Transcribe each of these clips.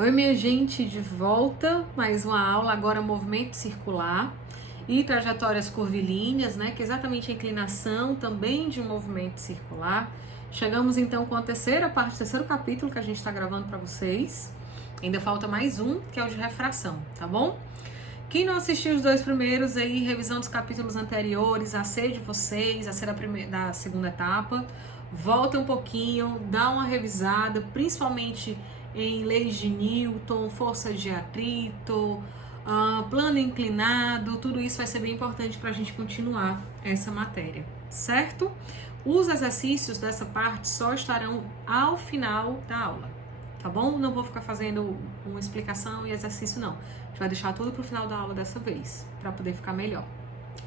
Oi, minha gente, de volta, mais uma aula, agora movimento circular e trajetórias curvilíneas, né, que é exatamente a inclinação também de um movimento circular. Chegamos então com a terceira parte, o terceiro capítulo que a gente está gravando para vocês. Ainda falta mais um, que é o de refração, tá bom? Quem não assistiu os dois primeiros aí, revisão dos capítulos anteriores, a ser de vocês, a ser da segunda etapa, volta um pouquinho, dá uma revisada, principalmente em leis de Newton, forças de atrito, plano inclinado, tudo isso vai ser bem importante para a gente continuar essa matéria, certo? Os exercícios dessa parte só estarão ao final da aula, tá bom? Não vou ficar fazendo uma explicação e exercício não, a gente vai deixar tudo para o final da aula dessa vez, para poder ficar melhor,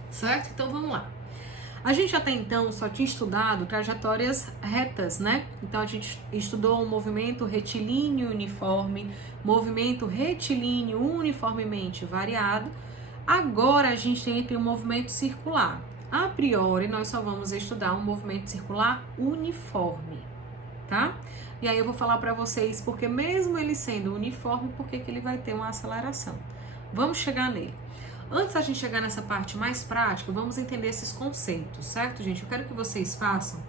certo? Então vamos lá. A gente até então só tinha estudado trajetórias retas, né? Então a gente estudou um movimento retilíneo uniforme, movimento retilíneo uniformemente variado. Agora a gente tem um movimento circular. A priori nós só vamos estudar um movimento circular uniforme, tá? E aí eu vou falar para vocês porque mesmo ele sendo uniforme, por que ele vai ter uma aceleração? Vamos chegar nele. Antes da gente chegar nessa parte mais prática, vamos entender esses conceitos, certo, gente? Eu quero que vocês façam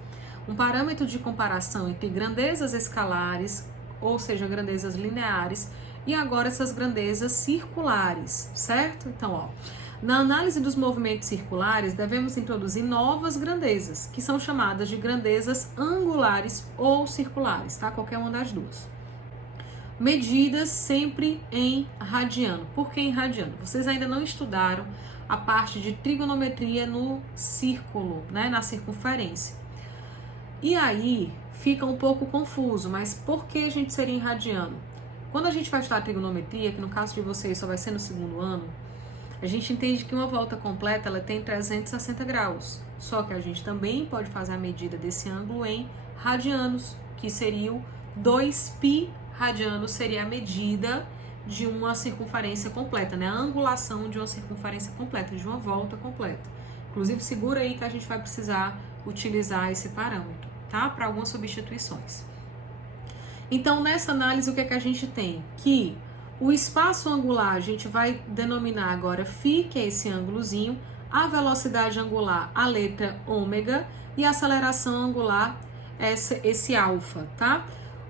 um parâmetro de comparação entre grandezas escalares, ou seja, grandezas lineares, e agora essas grandezas circulares, certo? Então, ó, na análise dos movimentos circulares, devemos introduzir novas grandezas, que são chamadas de grandezas angulares ou circulares, tá? Qualquer uma das duas. Medidas sempre em radiano. Por que em radiano? Vocês ainda não estudaram a parte de trigonometria no círculo, né, na circunferência. E aí fica um pouco confuso, mas por que a gente seria em radiano? Quando a gente vai estudar trigonometria, que no caso de vocês só vai ser no segundo ano, a gente entende que uma volta completa ela tem 360 graus. Só que a gente também pode fazer a medida desse ângulo em radianos, que seria o 2π radiano seria a medida de uma circunferência completa, né? A angulação de uma circunferência completa, de uma volta completa. Inclusive, segura aí que a gente vai precisar utilizar esse parâmetro, tá? Para algumas substituições. Então, nessa análise, o que é que a gente tem? Que o espaço angular a gente vai denominar agora φ, que é esse ângulozinho, a velocidade angular, a letra ômega, e a aceleração angular, esse alfa, tá?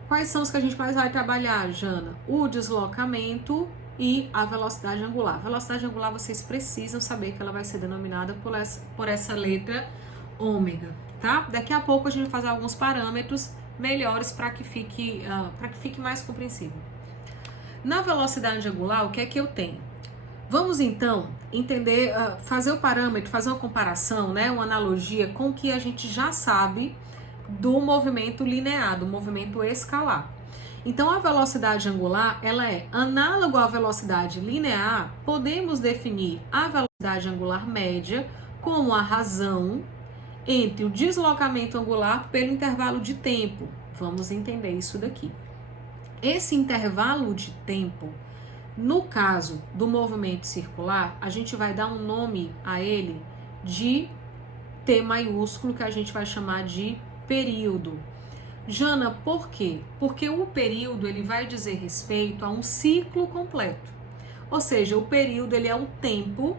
Quais são os que a gente mais vai trabalhar, Jana? O deslocamento e a velocidade angular. A velocidade angular vocês precisam saber que ela vai ser denominada por essa letra ômega, tá? Daqui a pouco a gente vai fazer alguns parâmetros melhores para que fique mais compreensível. Na velocidade angular, o que é que eu tenho? Vamos então entender, fazer o parâmetro, fazer uma comparação, né? Uma analogia com o que a gente já sabe do movimento linear, do movimento escalar. Então, a velocidade angular, ela é análogo à velocidade linear, podemos definir a velocidade angular média como a razão entre o deslocamento angular pelo intervalo de tempo. Vamos entender isso daqui. Esse intervalo de tempo, no caso do movimento circular, a gente vai dar um nome a ele de T maiúsculo, que a gente vai chamar de período. Jana, por quê? Porque o período ele vai dizer respeito a um ciclo completo. Ou seja, o período ele é um tempo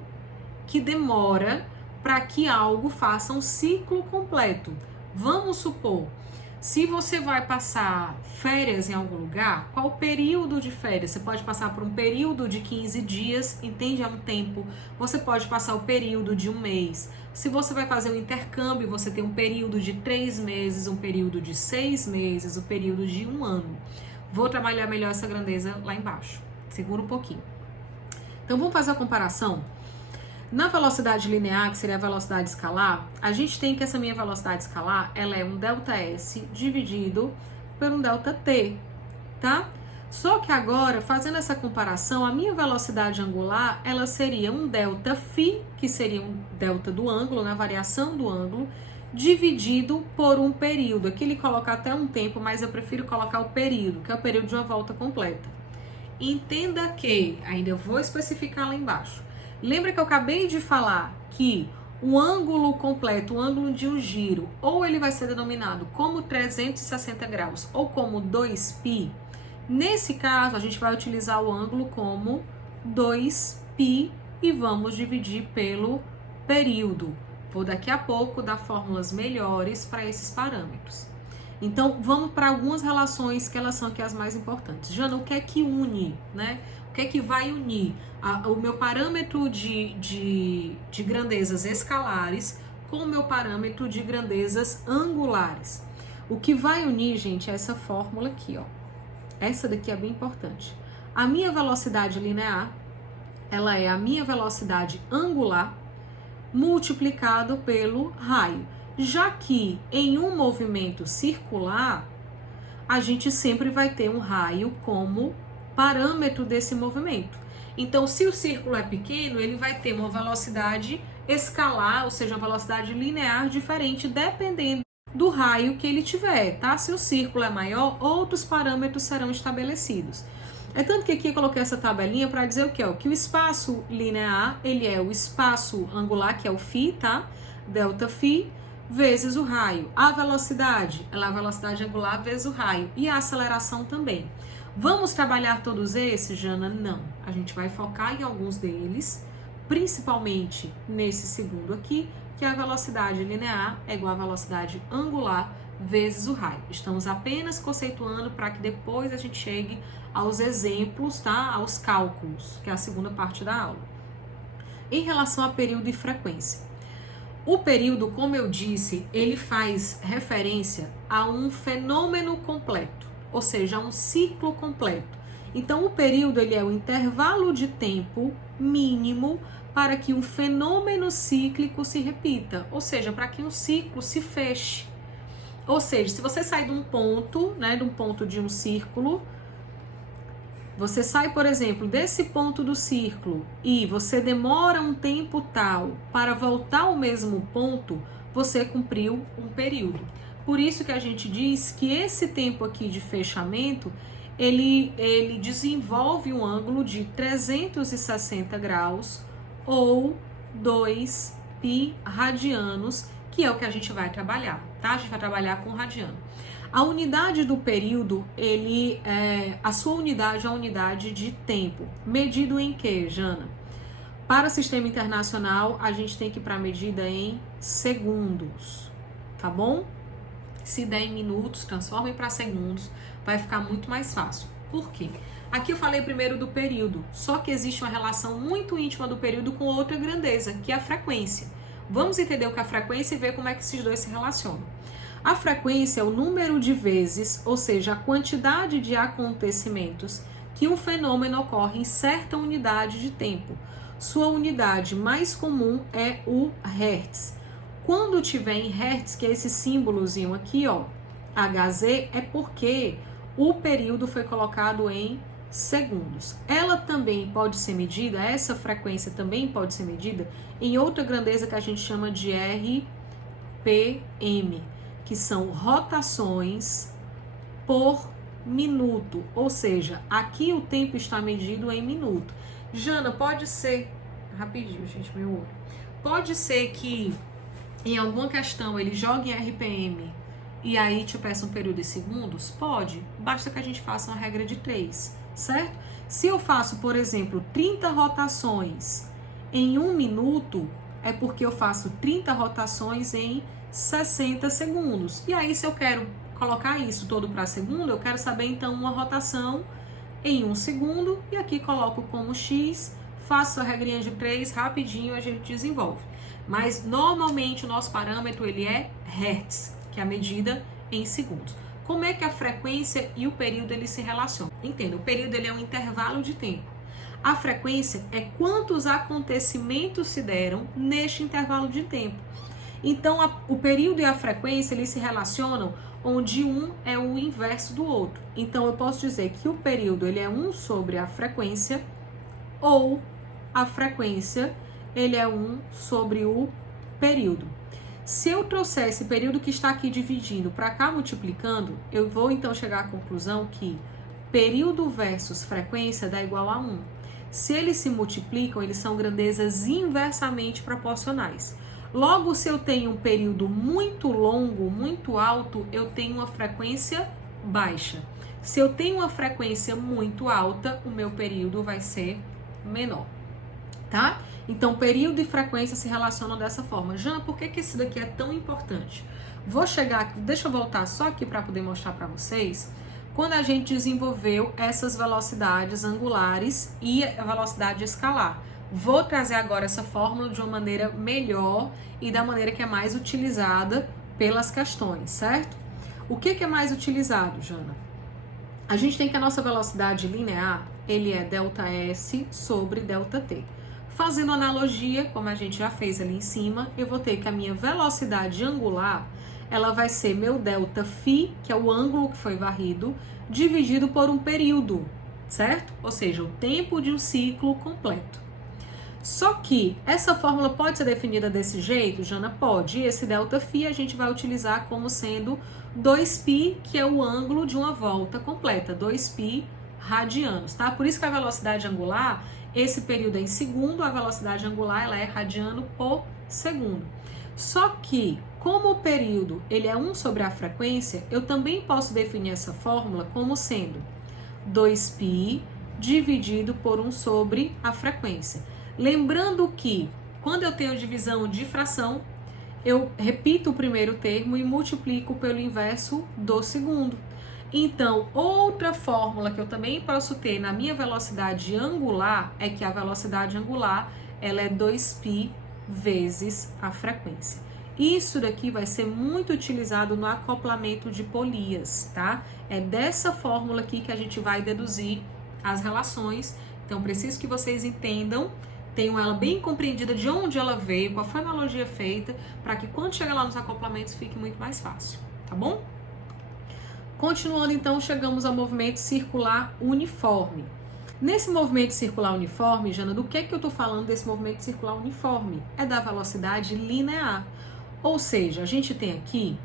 que demora para que algo faça um ciclo completo. Vamos supor, se você vai passar férias em algum lugar, qual período de férias? Você pode passar por um período de 15 dias, entende? É um tempo. Você pode passar o período de um mês. Se você vai fazer um intercâmbio, você tem um período de 3 meses, um período de 6 meses, um período de 1 ano. Vou trabalhar melhor essa grandeza lá embaixo. Segura um pouquinho. Então, vamos fazer a comparação. Na velocidade linear, que seria a velocidade escalar, a gente tem que essa minha velocidade escalar, ela é um ΔS dividido por um ΔT, tá? Só que agora, fazendo essa comparação, a minha velocidade angular, ela seria um ΔΦ, que seria um delta do ângulo, na variação do ângulo, dividido por um período. Aqui ele coloca até um tempo, mas eu prefiro colocar o período, que é o período de uma volta completa. Entenda que, ainda eu vou especificar lá embaixo, lembra que eu acabei de falar que o ângulo completo, o ângulo de um giro, ou ele vai ser denominado como 360 graus ou como 2π, Nesse caso, a gente vai utilizar o ângulo como 2π e vamos dividir pelo período. Vou daqui a pouco dar fórmulas melhores para esses parâmetros. Então, vamos para algumas relações que elas são aqui as mais importantes. Jana, o que é que une, né? O que é que vai unir o meu parâmetro de grandezas escalares com o meu parâmetro de grandezas angulares? O que vai unir, gente, é essa fórmula aqui, ó. Essa daqui é bem importante. A minha velocidade linear, ela é a minha velocidade angular multiplicado pelo raio. Já que em um movimento circular, a gente sempre vai ter um raio como parâmetro desse movimento. Então, se o círculo é pequeno, ele vai ter uma velocidade escalar, ou seja, uma velocidade linear diferente, dependendo do raio que ele tiver, tá? Se o círculo é maior, outros parâmetros serão estabelecidos. É tanto que aqui eu coloquei essa tabelinha para dizer o que? Que o espaço linear, ele é o espaço angular, que é o φ, tá? Delta φ, vezes o raio. A velocidade, ela é a velocidade angular vezes o raio. E a aceleração também. Vamos trabalhar todos esses, Jana? Não. A gente vai focar em alguns deles, principalmente nesse segundo aqui, que a velocidade linear é igual à velocidade angular vezes o raio. Estamos apenas conceituando para que depois a gente chegue aos exemplos, tá? Aos cálculos, que é a segunda parte da aula. Em relação a período e frequência. O período, como eu disse, ele faz referência a um fenômeno completo, ou seja, a um ciclo completo. Então, o período, ele é o intervalo de tempo mínimo para que um fenômeno cíclico se repita, ou seja, para que um ciclo se feche. Ou seja, se você sai de um ponto, né, de um ponto de um círculo, você sai, por exemplo, desse ponto do círculo e você demora um tempo tal para voltar ao mesmo ponto, você cumpriu um período. Por isso que a gente diz que esse tempo aqui de fechamento, ele desenvolve um ângulo de 360 graus ou 2π radianos, que é o que a gente vai trabalhar, tá? A gente vai trabalhar com radiano. A unidade do período, a sua unidade é a unidade de tempo. Medido em quê, Jana? Para o sistema internacional, a gente tem que ir para a medida em segundos, tá bom? Se der em minutos, transformem para segundos, vai ficar muito mais fácil. Por quê? Aqui eu falei primeiro do período, só que existe uma relação muito íntima do período com outra grandeza, que é a frequência. Vamos entender o que é a frequência e ver como é que esses dois se relacionam. A frequência é o número de vezes, ou seja, a quantidade de acontecimentos que um fenômeno ocorre em certa unidade de tempo. Sua unidade mais comum é o Hertz. Quando tiver em Hertz, que é esse símbolozinho aqui, ó, Hz, é porque o período foi colocado em segundos. Ela também pode ser medida, essa frequência também pode ser medida em outra grandeza que a gente chama de RPM, que são rotações por minuto, ou seja, aqui o tempo está medido em minuto. Jana, pode ser, rapidinho, gente, meu olho, pode ser que em alguma questão ele jogue em RPM e aí te peça um período em segundos? Pode, basta que a gente faça uma regra de 3, certo? Se eu faço, por exemplo, 30 rotações em 1 minuto, é porque eu faço 30 rotações em 60 segundos. E aí, se eu quero colocar isso todo para segundo, eu quero saber então uma rotação em 1 segundo, e aqui coloco como X, faço a regrinha de 3, rapidinho a gente desenvolve. Mas normalmente o nosso parâmetro ele é Hertz, que é a medida em segundos. Como é que a frequência e o período eles se relacionam? Entenda, o período ele é um intervalo de tempo. A frequência é quantos acontecimentos se deram neste intervalo de tempo. Então, o período e a frequência, eles se relacionam onde um é o inverso do outro. Então, eu posso dizer que o período, ele é 1 sobre a frequência, ou a frequência, ele é 1 sobre o período. Se eu trouxer esse período que está aqui dividindo para cá multiplicando, eu vou então chegar à conclusão que período versus frequência dá igual a 1. Se eles se multiplicam, eles são grandezas inversamente proporcionais. Logo, se eu tenho um período muito longo, muito alto, eu tenho uma frequência baixa. Se eu tenho uma frequência muito alta, o meu período vai ser menor, tá? Então, período e frequência se relacionam dessa forma. Jana, por que esse daqui é tão importante? Vou chegar aqui, deixa eu voltar só aqui para poder mostrar para vocês. Quando a gente desenvolveu essas velocidades angulares e a velocidade escalar. Vou trazer agora essa fórmula de uma maneira melhor e da maneira que é mais utilizada pelas questões, certo? O que é mais utilizado, Jana? A gente tem que a nossa velocidade linear, ele é ΔS sobre ΔT. Fazendo analogia, como a gente já fez ali em cima, eu vou ter que a minha velocidade angular, ela vai ser meu ΔΦ, que é o ângulo que foi varrido, dividido por um período, certo? Ou seja, o tempo de um ciclo completo. Só que essa fórmula pode ser definida desse jeito, Jana? Pode. E esse ΔΦ a gente vai utilizar como sendo 2π, que é o ângulo de uma volta completa, 2π radianos, tá? Por isso que a velocidade angular, esse período é em segundo, a velocidade angular ela é radiano por segundo. Só que, como o período ele é 1 sobre a frequência, eu também posso definir essa fórmula como sendo 2π dividido por 1 sobre a frequência. Lembrando que, quando eu tenho divisão de fração, eu repito o primeiro termo e multiplico pelo inverso do segundo. Então, outra fórmula que eu também posso ter na minha velocidade angular é que a velocidade angular ela é 2π vezes a frequência. Isso daqui vai ser muito utilizado no acoplamento de polias, tá? É dessa fórmula aqui que a gente vai deduzir as relações. Então, preciso que vocês entendam, tenham ela bem compreendida de onde ela veio, qual foi a analogia feita, para que quando chegar lá nos acoplamentos fique muito mais fácil, tá bom? Continuando, então, chegamos ao movimento circular uniforme. Nesse movimento circular uniforme, Jana, do que eu estou falando desse movimento circular uniforme? É da velocidade linear. Ou seja, a gente tem aqui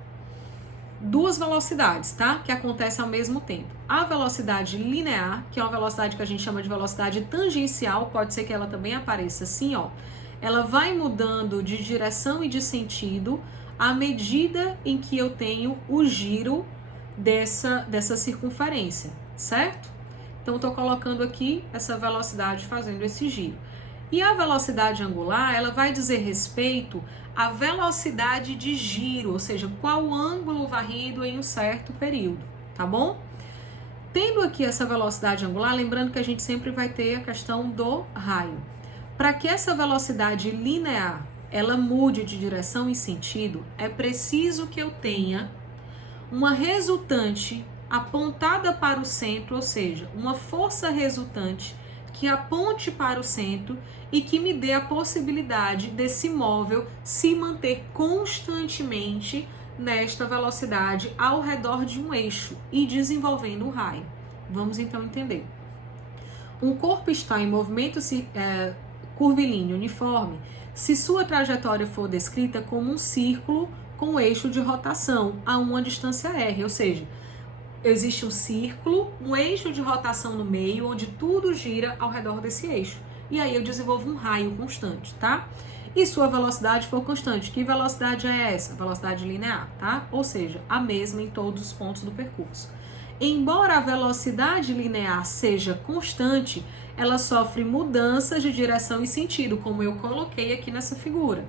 duas velocidades, tá? Que acontecem ao mesmo tempo. A velocidade linear, que é uma velocidade que a gente chama de velocidade tangencial, pode ser que ela também apareça assim, ó. Ela vai mudando de direção e de sentido à medida em que eu tenho o giro dessa circunferência, certo? Então, eu tô colocando aqui essa velocidade fazendo esse giro. E a velocidade angular, ela vai dizer respeito à velocidade de giro, ou seja, qual o ângulo varrido em um certo período, tá bom? Tendo aqui essa velocidade angular, lembrando que a gente sempre vai ter a questão do raio. Para que essa velocidade linear, ela mude de direção e sentido, é preciso que eu tenha uma resultante apontada para o centro, ou seja, uma força resultante que aponte para o centro e que me dê a possibilidade desse móvel se manter constantemente nesta velocidade ao redor de um eixo e desenvolvendo o raio. Vamos então entender. Um corpo está em movimento curvilíneo uniforme se sua trajetória for descrita como um círculo com eixo de rotação a uma distância r, ou seja, existe um círculo, um eixo de rotação no meio, onde tudo gira ao redor desse eixo. E aí eu desenvolvo um raio constante, tá? E sua velocidade for constante. Que velocidade é essa? Velocidade linear, tá? Ou seja, a mesma em todos os pontos do percurso. Embora a velocidade linear seja constante, ela sofre mudanças de direção e sentido, como eu coloquei aqui nessa figura.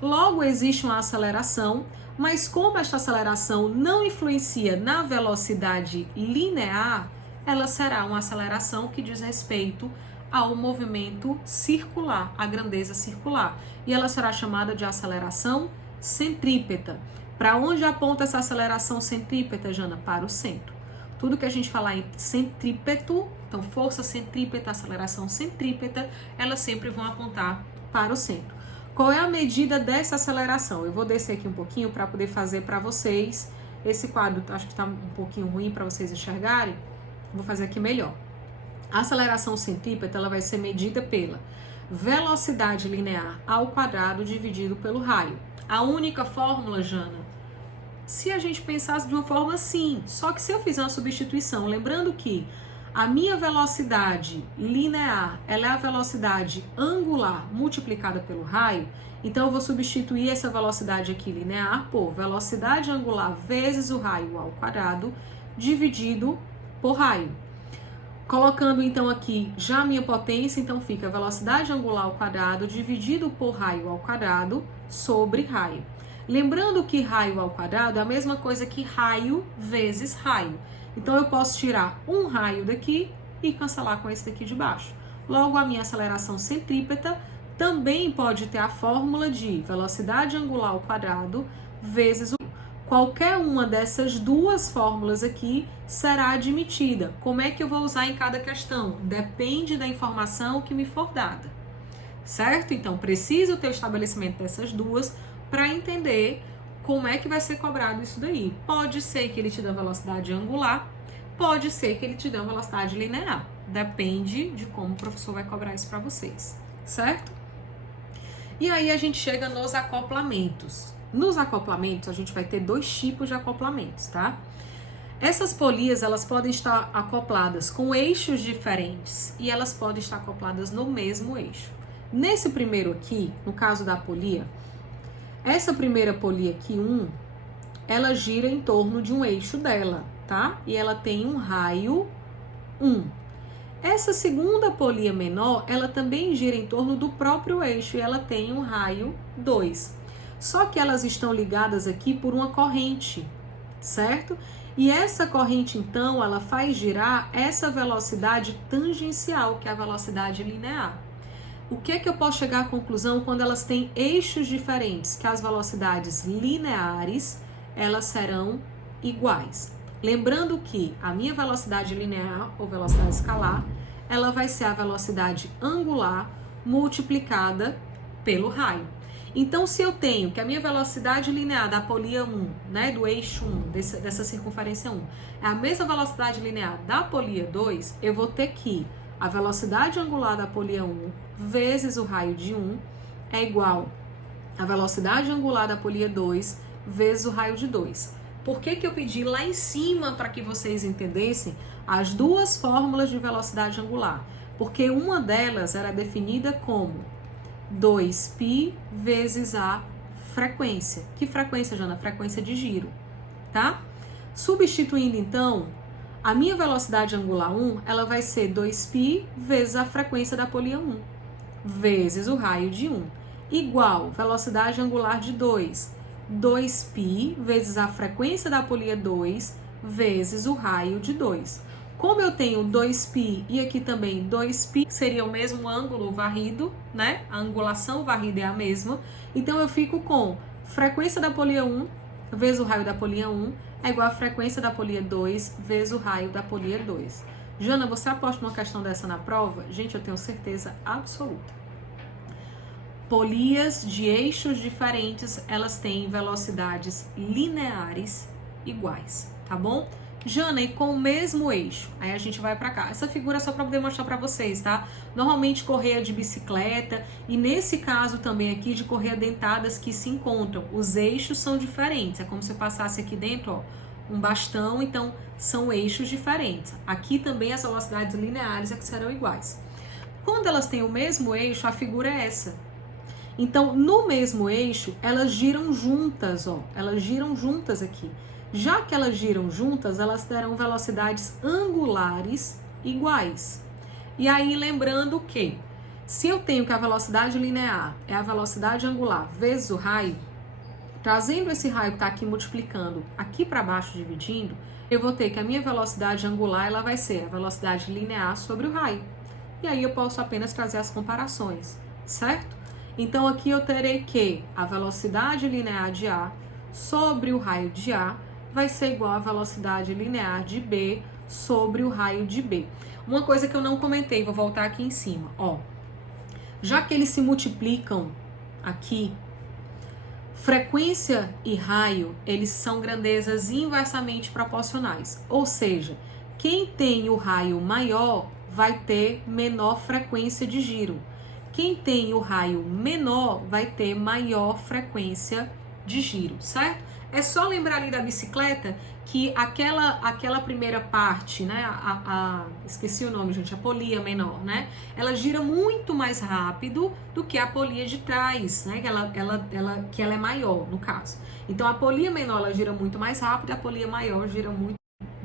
Logo, existe uma aceleração, mas como esta aceleração não influencia na velocidade linear, ela será uma aceleração que diz respeito ao movimento circular, à grandeza circular. E ela será chamada de aceleração centrípeta. Para onde aponta essa aceleração centrípeta, Jana? Para o centro. Tudo que a gente falar em centrípeto, então força centrípeta, aceleração centrípeta, elas sempre vão apontar para o centro. Qual é a medida dessa aceleração? Eu vou descer aqui um pouquinho para poder fazer para vocês. Esse quadro acho que está um pouquinho ruim para vocês enxergarem. Vou fazer aqui melhor. A aceleração centrípeta ela vai ser medida pela velocidade linear ao quadrado dividido pelo raio. A única fórmula, Jana, se a gente pensasse de uma forma assim, só que se eu fizer uma substituição, lembrando que a minha velocidade linear, ela é a velocidade angular multiplicada pelo raio, então eu vou substituir essa velocidade aqui linear por velocidade angular vezes o raio ao quadrado dividido por raio. Colocando então aqui já a minha potência, então fica velocidade angular ao quadrado dividido por raio ao quadrado sobre raio. Lembrando que raio ao quadrado é a mesma coisa que raio vezes raio. Então eu posso tirar um raio daqui e cancelar com esse daqui de baixo. Logo, a minha aceleração centrípeta também pode ter a fórmula de velocidade angular ao quadrado vezes o... Qualquer uma dessas duas fórmulas aqui será admitida. Como é que eu vou usar em cada questão? Depende da informação que me for dada, certo? Então, preciso ter o estabelecimento dessas duas para entender como é que vai ser cobrado isso daí. Pode ser que ele te dê velocidade angular, pode ser que ele te dê uma velocidade linear. Depende de como o professor vai cobrar isso para vocês, certo? E aí a gente chega nos acoplamentos. Nos acoplamentos, a gente vai ter dois tipos de acoplamentos, tá? Essas polias, elas podem estar acopladas com eixos diferentes e elas podem estar acopladas no mesmo eixo. Nesse primeiro aqui, no caso da polia, essa primeira polia aqui, 1, ela gira em torno de um eixo dela, tá? E ela tem um raio 1. Essa segunda polia menor, ela também gira em torno do próprio eixo e ela tem um raio 2. Só que elas estão ligadas aqui por uma corrente, certo? E essa corrente, então, ela faz girar essa velocidade tangencial, que é a velocidade linear. O que é que eu posso chegar à conclusão quando elas têm eixos diferentes? Que as velocidades lineares, elas serão iguais. Lembrando que a minha velocidade linear, ou velocidade escalar, ela vai ser a velocidade angular multiplicada pelo raio. Então, se eu tenho que a minha velocidade linear da polia 1, né, do eixo 1, dessa circunferência 1, é a mesma velocidade linear da polia 2, eu vou ter que a velocidade angular da polia 1 vezes o raio de 1 é igual à velocidade angular da polia 2 vezes o raio de 2. Por que que eu pedi lá em cima para que vocês entendessem as duas fórmulas de velocidade angular? Porque uma delas era definida como 2π vezes a frequência. Que frequência, Jana? Frequência de giro, tá? Substituindo, então, a minha velocidade angular 1, ela vai ser 2π vezes a frequência da polia 1, vezes o raio de 1, igual velocidade angular de 2, 2π vezes a frequência da polia 2, vezes o raio de 2. Como eu tenho 2π e aqui também 2π, seria o mesmo ângulo varrido, né? A angulação varrida é a mesma. Então, eu fico com frequência da polia 1 vezes o raio da polia 1 é igual a frequência da polia 2 vezes o raio da polia 2. Jana, você aposta numa questão dessa na prova? Gente, eu tenho certeza absoluta. Polias de eixos diferentes, elas têm velocidades lineares iguais, tá bom? Jana, e com o mesmo eixo, aí a gente vai pra cá. Essa figura é só pra poder mostrar pra vocês, tá? Normalmente correia de bicicleta e nesse caso também aqui de correia dentadas que se encontram. Os eixos são diferentes, é como se eu passasse aqui dentro, ó, um bastão, então são eixos diferentes. Aqui também as velocidades lineares é que serão iguais. Quando elas têm o mesmo eixo, a figura é essa. Então, no mesmo eixo, elas giram juntas, ó, elas giram juntas aqui. Já que elas giram juntas, elas terão velocidades angulares iguais. E aí, lembrando que, se eu tenho que a velocidade linear é a velocidade angular vezes o raio, trazendo esse raio que está aqui multiplicando aqui para baixo, dividindo, eu vou ter que a minha velocidade angular ela vai ser a velocidade linear sobre o raio. E aí eu posso apenas trazer as comparações, certo? Então, aqui eu terei que a velocidade linear de A sobre o raio de A vai ser igual à velocidade linear de B sobre o raio de B. Uma coisa que eu não comentei, vou voltar aqui em cima, ó. Já que eles se multiplicam aqui, frequência e raio, eles são grandezas inversamente proporcionais. Ou seja, quem tem o raio maior vai ter menor frequência de giro. Quem tem o raio menor vai ter maior frequência de giro, certo? É só lembrar ali da bicicleta que aquela primeira parte, né, esqueci o nome, gente, a polia menor, né, ela gira muito mais rápido do que a polia de trás, né, que ela é maior, no caso. Então, a polia menor, ela gira muito mais rápido, a polia maior gira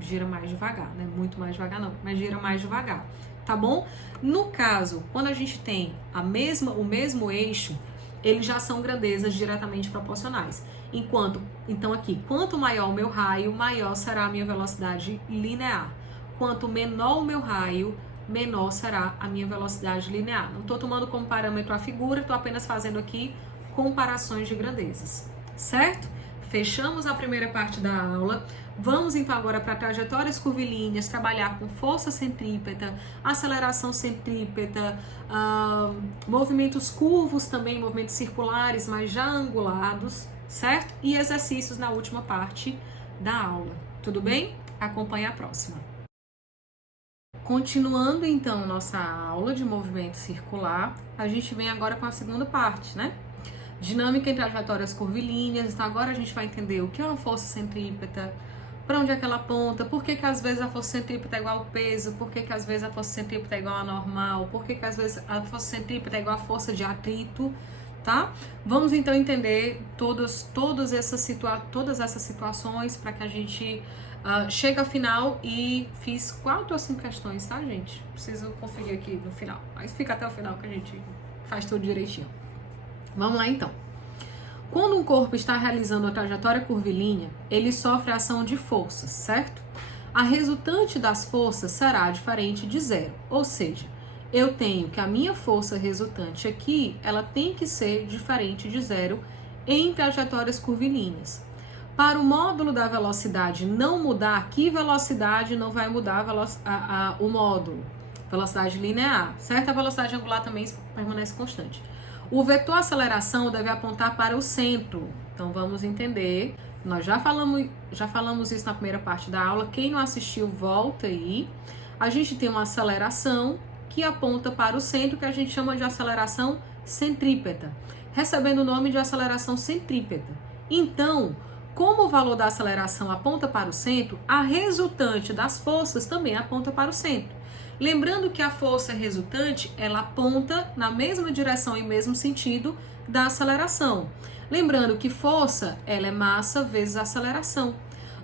gira mais devagar, né? Muito mais devagar não, mas gira mais devagar, tá bom? No caso, quando a gente tem o mesmo eixo, eles já são grandezas diretamente proporcionais. Então aqui, quanto maior o meu raio, maior será a minha velocidade linear. Quanto menor o meu raio, menor será a minha velocidade linear. Não estou tomando como parâmetro a figura, estou apenas fazendo aqui comparações de grandezas, certo? Fechamos a primeira parte da aula. Vamos então agora para trajetórias curvilíneas, trabalhar com força centrípeta, aceleração centrípeta, movimentos curvos também, movimentos circulares, mas já angulados, certo? E exercícios na última parte da aula. Tudo bem? Acompanhe a próxima. Continuando então nossa aula de movimento circular, a gente vem agora com a segunda parte, né? Dinâmica em trajetórias curvilíneas. Então agora a gente vai entender o que é uma força centrípeta, para onde é que ela aponta, por que às vezes a força centrípeta é igual ao peso, por que às vezes a força centrípeta é igual à normal, por que às vezes a força centrípeta é igual à força de atrito, tá? Vamos então entender todas essas situações para que a gente chegue ao final. E fiz 4 ou 5 questões, tá, gente? Preciso conferir aqui no final, mas fica até o final que a gente faz tudo direitinho. Vamos lá então. Quando um corpo está realizando a trajetória curvilínea, ele sofre a ação de forças, certo? A resultante das forças será diferente de zero, ou seja, eu tenho que a minha força resultante aqui, ela tem que ser diferente de zero em trajetórias curvilíneas. Para o módulo da velocidade não mudar, que velocidade não vai mudar o módulo? Velocidade linear, certo? A velocidade angular também permanece constante. O vetor aceleração deve apontar para o centro. Então vamos entender. Nós já falamos isso na primeira parte da aula. Quem não assistiu, volta aí. A gente tem uma aceleração que aponta para o centro, que a gente chama de aceleração centrípeta, recebendo o nome de aceleração centrípeta. Então, como o valor da aceleração aponta para o centro, a resultante das forças também aponta para o centro. Lembrando que a força resultante, ela aponta na mesma direção e mesmo sentido da aceleração. Lembrando que força, ela é massa vezes aceleração.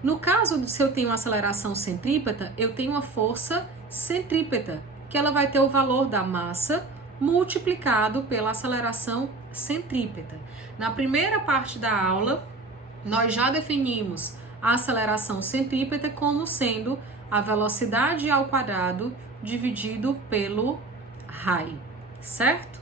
No caso, se eu tenho uma aceleração centrípeta, eu tenho uma força centrípeta, que ela vai ter o valor da massa multiplicado pela aceleração centrípeta. Na primeira parte da aula, nós já definimos a aceleração centrípeta como sendo a velocidade ao quadrado dividido pelo raio, certo?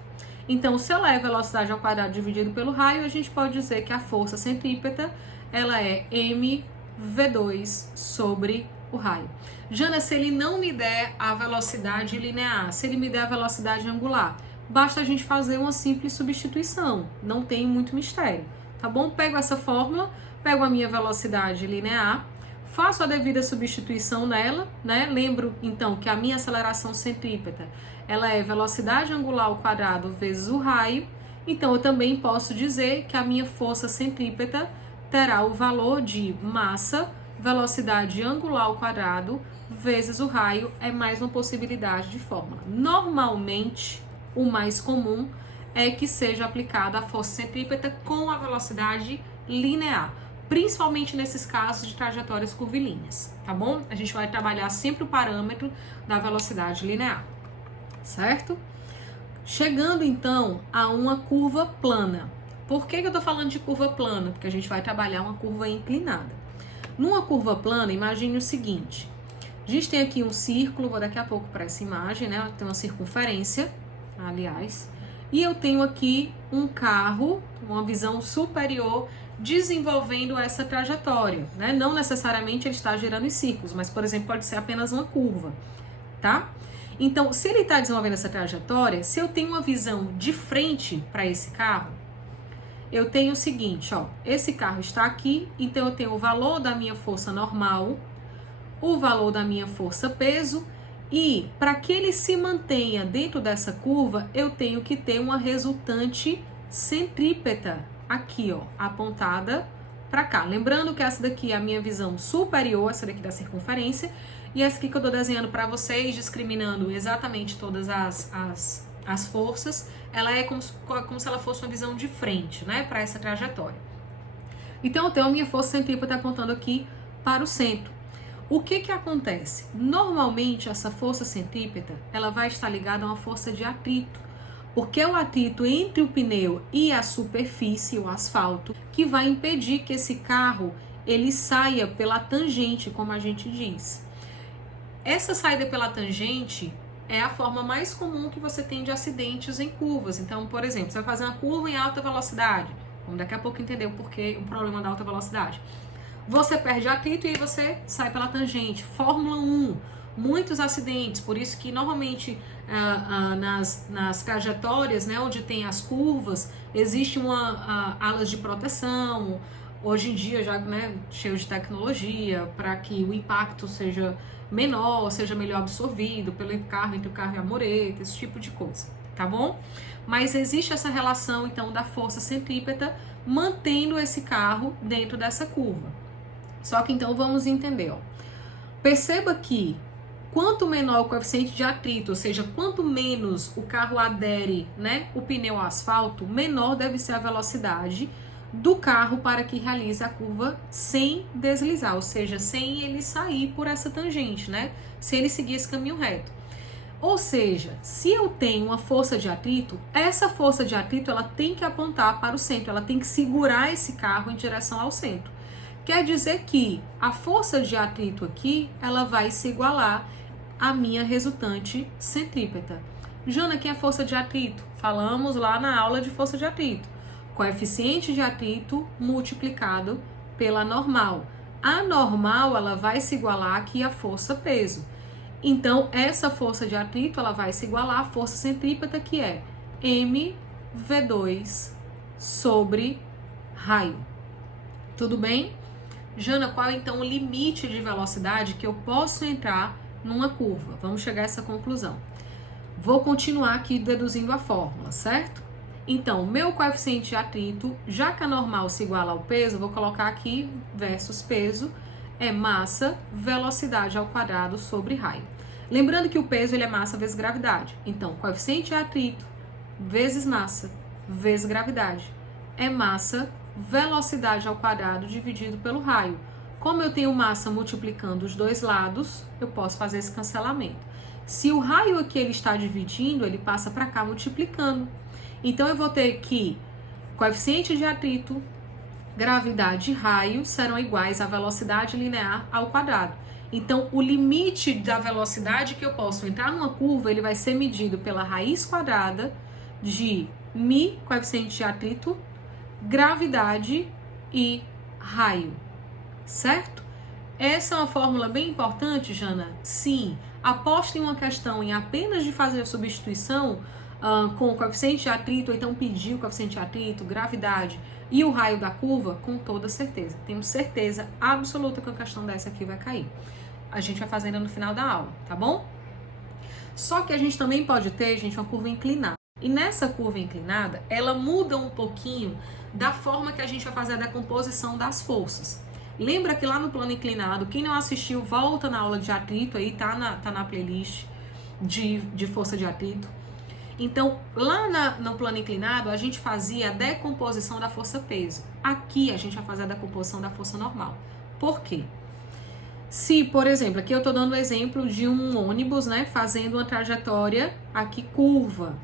Então, se ela é velocidade ao quadrado dividido pelo raio, a gente pode dizer que a força centrípeta, ela é mv2 sobre o raio. Jana, se ele não me der a velocidade linear, se ele me der a velocidade angular, basta a gente fazer uma simples substituição, não tem muito mistério, tá bom? Pego essa fórmula, pego a minha velocidade linear, faço a devida substituição nela, né? Lembro, então, que a minha aceleração centrípeta, ela é velocidade angular ao quadrado vezes o raio. Então, eu também posso dizer que a minha força centrípeta terá o valor de massa, velocidade angular ao quadrado, vezes o raio, é mais uma possibilidade de fórmula. Normalmente, o mais comum é que seja aplicada a força centrípeta com a velocidade linear, principalmente nesses casos de trajetórias curvilíneas, tá bom? A gente vai trabalhar sempre o parâmetro da velocidade linear, certo? Chegando então a uma curva plana. Por que eu tô falando de curva plana? Porque a gente vai trabalhar uma curva inclinada. Numa curva plana, imagine o seguinte: a gente tem aqui um círculo, vou daqui a pouco para essa imagem, né? Tem uma circunferência, aliás, e eu tenho aqui um carro, uma visão superior, desenvolvendo essa trajetória, né? Não necessariamente ele está girando em círculos, mas, por exemplo, pode ser apenas uma curva, tá? Então, se ele está desenvolvendo essa trajetória, se eu tenho uma visão de frente para esse carro, eu tenho o seguinte, ó, esse carro está aqui, então eu tenho o valor da minha força normal, o valor da minha força peso, e para que ele se mantenha dentro dessa curva, eu tenho que ter uma resultante centrípeta aqui, ó, apontada para cá. Lembrando que essa daqui é a minha visão superior, essa daqui da circunferência, e essa aqui que eu tô desenhando para vocês, discriminando exatamente todas as forças, ela é como se ela fosse uma visão de frente, né, para essa trajetória. Então, eu tenho a minha força centrípeta apontando aqui para o centro. O que que acontece? Normalmente essa força centrípeta, ela vai estar ligada a uma força de atrito, porque é o atrito entre o pneu e a superfície, o asfalto, que vai impedir que esse carro ele saia pela tangente, como a gente diz. Essa saída pela tangente é a forma mais comum que você tem de acidentes em curvas. Então, por exemplo, você vai fazer uma curva em alta velocidade. Vamos daqui a pouco entender o porquê o problema da alta velocidade. Você perde atrito e você sai pela tangente. Fórmula 1, muitos acidentes, por isso que normalmente nas trajetórias, né, onde tem as curvas, existe alas de proteção. Hoje em dia já, né, cheio de tecnologia para que o impacto seja menor, seja melhor absorvido pelo carro, entre o carro e a mureta, esse tipo de coisa, tá bom? Mas existe essa relação então da força centrípeta mantendo esse carro dentro dessa curva. Só que então vamos entender, ó. Perceba que quanto menor o coeficiente de atrito, ou seja, quanto menos o carro adere, né, o pneu ao asfalto, menor deve ser a velocidade do carro para que realize a curva sem deslizar, ou seja, sem ele sair por essa tangente, né? Se ele seguir esse caminho reto. Ou seja, se eu tenho uma força de atrito, essa força de atrito ela tem que apontar para o centro, ela tem que segurar esse carro em direção ao centro. Quer dizer que a força de atrito aqui, ela vai se igualar à minha resultante centrípeta. Jana, que é força de atrito? Falamos lá na aula de força de atrito. Coeficiente de atrito multiplicado pela normal. A normal, ela vai se igualar aqui à força-peso. Então, essa força de atrito, ela vai se igualar à força centrípeta, que é mv2 sobre raio. Tudo bem? Jana, qual é então o limite de velocidade que eu posso entrar numa curva? Vamos chegar a essa conclusão. Vou continuar aqui deduzindo a fórmula, certo? Então, meu coeficiente de atrito, já que a normal se iguala ao peso, vou colocar aqui versus peso, é massa, velocidade ao quadrado sobre raio. Lembrando que o peso ele é massa vezes gravidade. Então, coeficiente de atrito vezes massa vezes gravidade é massa, velocidade ao quadrado dividido pelo raio. Como eu tenho massa multiplicando os dois lados, eu posso fazer esse cancelamento. Se o raio aqui ele está dividindo, ele passa para cá multiplicando. Então, eu vou ter que coeficiente de atrito, gravidade e raio serão iguais à velocidade linear ao quadrado. Então, o limite da velocidade que eu posso entrar numa curva, ele vai ser medido pela raiz quadrada de mi, coeficiente de atrito, gravidade e raio, certo? Essa é uma fórmula bem importante, Jana? Sim. Aposta em uma questão em apenas de fazer a substituição com o coeficiente de atrito, ou então pedir o coeficiente de atrito, gravidade e o raio da curva, com toda certeza. Tenho certeza absoluta que uma questão dessa aqui vai cair. A gente vai fazendo no final da aula, tá bom? Só que a gente também pode ter, gente, uma curva inclinada. E nessa curva inclinada, ela muda um pouquinho da forma que a gente vai fazer a decomposição das forças. Lembra que lá no plano inclinado, quem não assistiu, volta na aula de atrito, aí tá na playlist de força de atrito. Então, lá no plano inclinado, a gente fazia a decomposição da força-peso. Aqui, a gente vai fazer a decomposição da força normal. Por quê? Se, por exemplo, aqui eu tô dando o exemplo de um ônibus, né, fazendo uma trajetória aqui curva.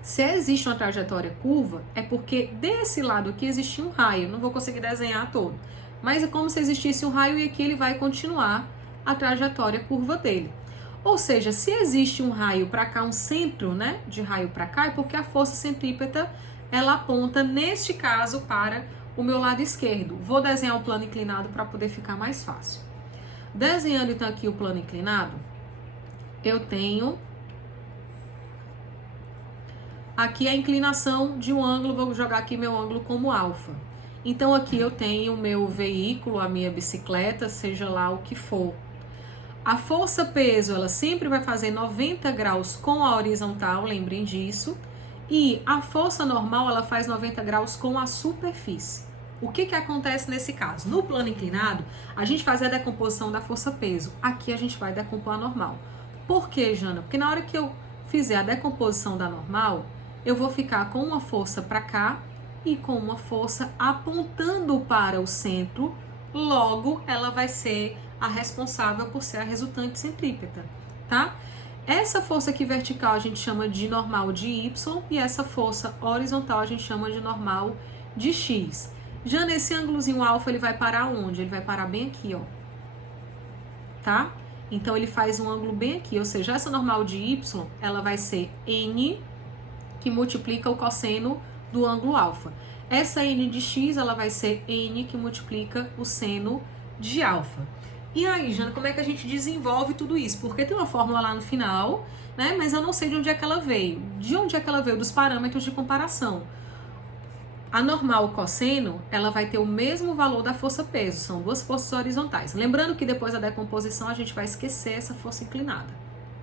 Se existe uma trajetória curva, é porque desse lado aqui existia um raio. Não vou conseguir desenhar todo. Mas é como se existisse um raio e aqui ele vai continuar a trajetória curva dele. Ou seja, se existe um raio para cá, um centro, né, de raio para cá, é porque a força centrípeta, ela aponta, neste caso, para o meu lado esquerdo. Vou desenhar o plano inclinado para poder ficar mais fácil. Desenhando, então, aqui o plano inclinado, eu tenho aqui a inclinação de um ângulo, vou jogar aqui meu ângulo como alfa. Então, aqui eu tenho o meu veículo, a minha bicicleta, seja lá o que for. A força-peso, ela sempre vai fazer 90 graus com a horizontal, lembrem disso. E a força normal, ela faz 90 graus com a superfície. O que acontece nesse caso? No plano inclinado, a gente faz a decomposição da força-peso. Aqui a gente vai decompor a normal. Por quê, Jana? Porque na hora que eu fizer a decomposição da normal, eu vou ficar com uma força para cá e com uma força apontando para o centro. Logo, ela vai ser a responsável por ser a resultante centrípeta, tá? Essa força aqui vertical a gente chama de normal de Y e essa força horizontal a gente chama de normal de X. Já nesse ângulozinho alfa ele vai parar onde? Ele vai parar bem aqui, ó. Tá? Então ele faz um ângulo bem aqui, ou seja, essa normal de Y, ela vai ser N que multiplica o cosseno do ângulo alfa. Essa N de X, ela vai ser N que multiplica o seno de alfa. E aí, Jana, como é que a gente desenvolve tudo isso? Porque tem uma fórmula lá no final, né? Mas eu não sei de onde é que ela veio. De onde é que ela veio? Dos parâmetros de comparação. A normal cosseno, ela vai ter o mesmo valor da força-peso. São duas forças horizontais. Lembrando que depois da decomposição, a gente vai esquecer essa força inclinada,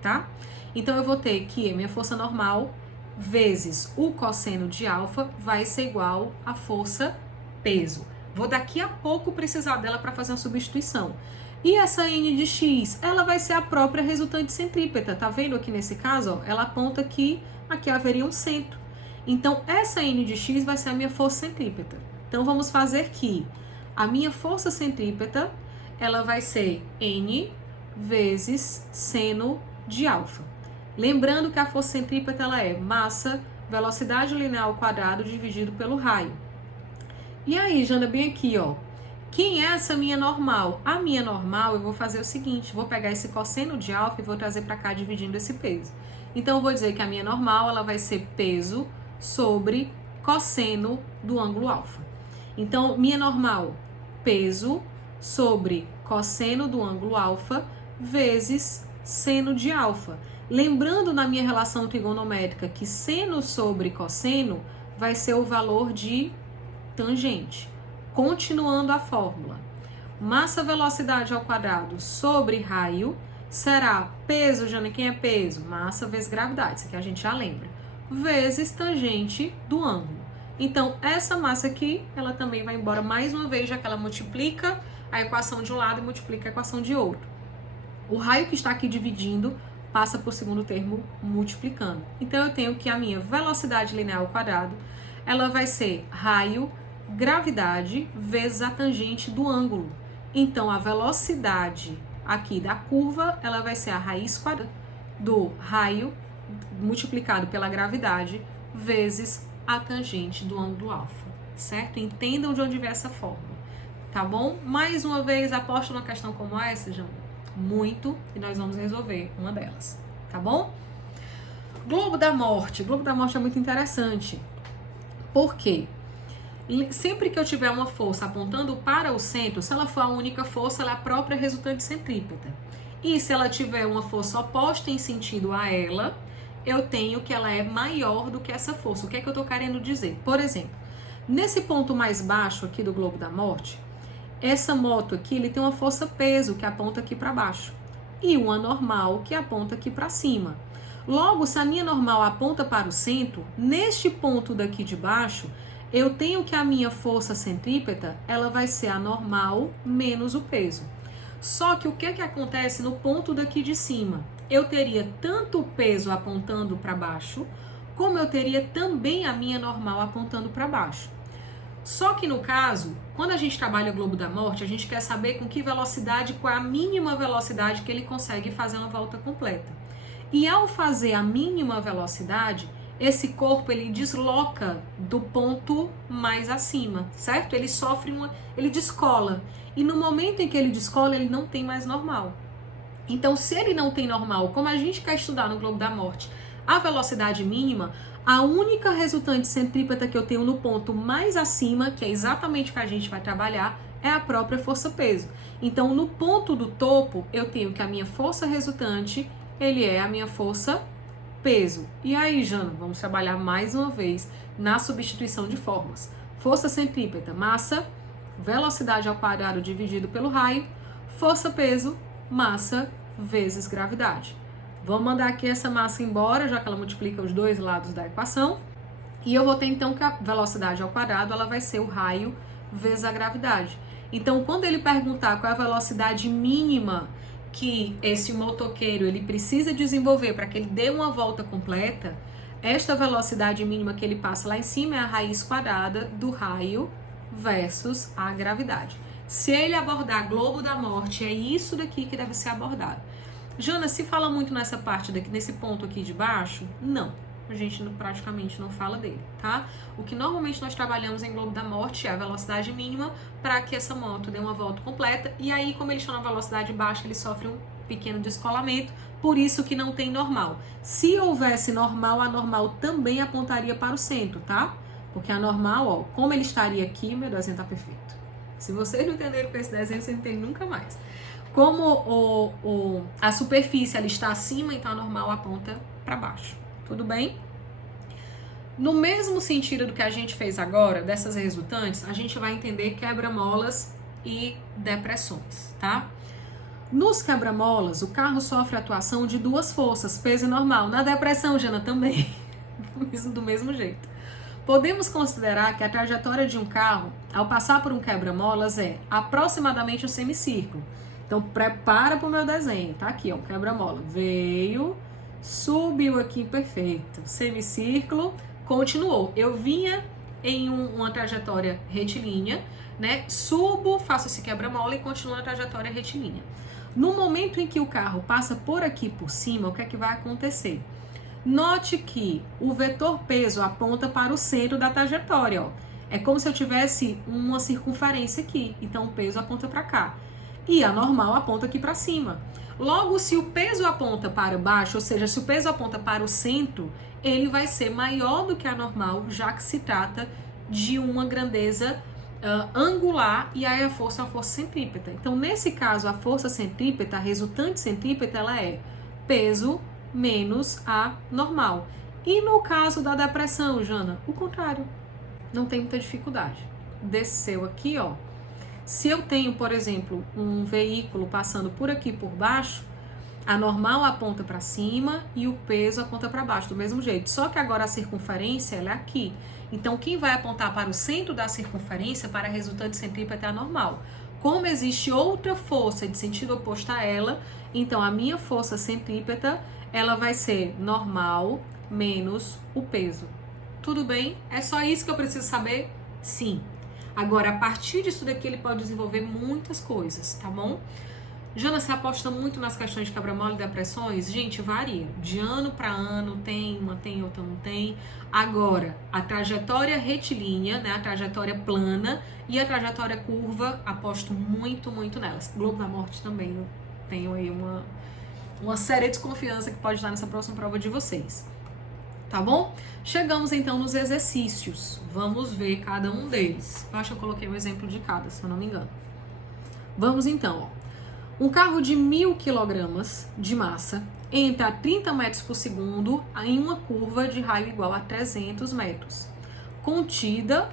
tá? Então, eu vou ter que a minha força normal vezes o cosseno de alfa vai ser igual à força-peso. Vou daqui a pouco precisar dela para fazer uma substituição. E essa N de X, ela vai ser a própria resultante centrípeta. Tá vendo aqui nesse caso? Ó, ela aponta que aqui haveria um centro. Então, essa N de X vai ser a minha força centrípeta. Então, vamos fazer que a minha força centrípeta, ela vai ser N vezes seno de alfa. Lembrando que a força centrípeta, ela é massa, velocidade linear ao quadrado dividido pelo raio. E aí, Jana, bem aqui, ó. Quem é essa minha normal? A minha normal, eu vou fazer o seguinte, vou pegar esse cosseno de alfa e vou trazer para cá dividindo esse peso. Então, eu vou dizer que a minha normal, ela vai ser peso sobre cosseno do ângulo alfa. Então, minha normal, peso sobre cosseno do ângulo alfa vezes seno de alfa. Lembrando na minha relação trigonométrica que seno sobre cosseno vai ser o valor de tangente. Continuando a fórmula, massa velocidade ao quadrado sobre raio será peso, Jana, quem é peso? Massa vezes gravidade, isso aqui a gente já lembra, vezes tangente do ângulo. Então, essa massa aqui, ela também vai embora mais uma vez, já que ela multiplica a equação de um lado e multiplica a equação de outro. O raio que está aqui dividindo passa por segundo termo multiplicando. Então, eu tenho que a minha velocidade linear ao quadrado, ela vai ser raio gravidade vezes a tangente do ângulo. Então, a velocidade aqui da curva, ela vai ser a raiz quadrada do raio multiplicado pela gravidade vezes a tangente do ângulo alfa, certo? Entendam de onde vem essa fórmula, tá bom? Mais uma vez, aposto numa questão como essa, Jana? Muito, e nós vamos resolver uma delas, tá bom? Globo da morte. Globo da morte é muito interessante. Por quê? Sempre que eu tiver uma força apontando para o centro, se ela for a única força, ela é a própria resultante centrípeta. E se ela tiver uma força oposta em sentido a ela, eu tenho que ela é maior do que essa força. O que é que eu estou querendo dizer? Por exemplo, nesse ponto mais baixo aqui do globo da morte, essa moto aqui, ele tem uma força peso que aponta aqui para baixo e uma normal que aponta aqui para cima. Logo, se a minha normal aponta para o centro, neste ponto daqui de baixo, eu tenho que a minha força centrípeta, ela vai ser a normal menos o peso. Só que o que é que acontece no ponto daqui de cima? Eu teria tanto o peso apontando para baixo, como eu teria também a minha normal apontando para baixo. Só que no caso, quando a gente trabalha o globo da morte, a gente quer saber com que velocidade, qual é a mínima velocidade que ele consegue fazer uma volta completa. E ao fazer a mínima velocidade, esse corpo ele desloca do ponto mais acima, certo? Ele sofre ele descola. E no momento em que ele descola, ele não tem mais normal. Então, se ele não tem normal, como a gente quer estudar no globo da morte, a velocidade mínima, a única resultante centrípeta que eu tenho no ponto mais acima, que é exatamente o que a gente vai trabalhar, é a própria força-peso. Então, no ponto do topo, eu tenho que a minha força resultante, ele é a minha força-peso. E aí, Jana, vamos trabalhar mais uma vez na substituição de fórmulas. Força centrípeta, massa, velocidade ao quadrado dividido pelo raio, força-peso, massa vezes gravidade. Vamos mandar aqui essa massa embora, já que ela multiplica os dois lados da equação. E eu vou ter então que a velocidade ao quadrado, ela vai ser o raio vezes a gravidade. Então, quando ele perguntar qual é a velocidade mínima que esse motoqueiro ele precisa desenvolver para que ele dê uma volta completa, esta velocidade mínima que ele passa lá em cima é a raiz quadrada do raio versus a gravidade. Se ele abordar globo da morte, é isso daqui que deve ser abordado. Jana, se fala muito nessa parte daqui, nesse ponto aqui de baixo? Não. A gente praticamente não fala dele, tá? O que normalmente nós trabalhamos em globo da morte é a velocidade mínima para que essa moto dê uma volta completa. E aí, como ele está na velocidade baixa, ele sofre um pequeno descolamento, por isso que não tem normal. Se houvesse normal, a normal também apontaria para o centro, tá? Porque a normal, ó, como ele estaria aqui, meu desenho tá perfeito. Se vocês não entenderam com esse desenho, vocês não entendem nunca mais. Como a superfície ela está acima, então a normal aponta para baixo. Tudo bem? No mesmo sentido do que a gente fez agora, dessas resultantes, a gente vai entender quebra-molas e depressões, tá? Nos quebra-molas, o carro sofre a atuação de duas forças, peso e normal. Na depressão, Jana, também. Do mesmo jeito. Podemos considerar que a trajetória de um carro, ao passar por um quebra-molas, é aproximadamente um semicírculo. Então, prepara para o meu desenho. Tá aqui, ó, um quebra-mola. Veio, subiu aqui, perfeito. Semicírculo, continuou. Eu vinha em uma trajetória retilínea, né? Subo, faço esse quebra-mola e continuo na trajetória retilínea. No momento em que o carro passa por aqui por cima, o que é que vai acontecer? Note que o vetor peso aponta para o centro da trajetória, ó. É como se eu tivesse uma circunferência aqui, então o peso aponta para cá. E a normal aponta aqui para cima. Logo, se o peso aponta para baixo, ou seja, se o peso aponta para o centro, ele vai ser maior do que a normal, já que se trata de uma grandeza angular, e aí a força é a força centrípeta. Então, nesse caso, a força centrípeta, a resultante centrípeta, ela é peso menos a normal. E no caso da depressão, Jana, o contrário. Não tem muita dificuldade. Desceu aqui, ó. Se eu tenho, por exemplo, um veículo passando por aqui por baixo, a normal aponta para cima e o peso aponta para baixo, do mesmo jeito. Só que agora a circunferência ela é aqui. Então, quem vai apontar para o centro da circunferência, para a resultante centrípeta, é a normal. Como existe outra força de sentido oposto a ela, então a minha força centrípeta, ela vai ser normal menos o peso. Tudo bem? É só isso que eu preciso saber? Sim. Agora, a partir disso daqui, ele pode desenvolver muitas coisas, tá bom? Jana, você aposta muito nas questões de quebra-mola e depressões? Gente, varia. De ano para ano, tem uma, tem outra, não tem. Agora, a trajetória retilínea, né, a trajetória plana e a trajetória curva, aposto muito, muito nelas. Globo da Morte também, eu tenho aí uma séria desconfiança que pode estar nessa próxima prova de vocês. Tá bom? Chegamos então nos exercícios. Vamos ver cada um deles. Eu acho que eu coloquei um exemplo de cada, se eu não me engano. Vamos então, ó. Um carro de 1.000 kg de massa entra a 30 metros por segundo em uma curva de raio igual a 300 metros. Contida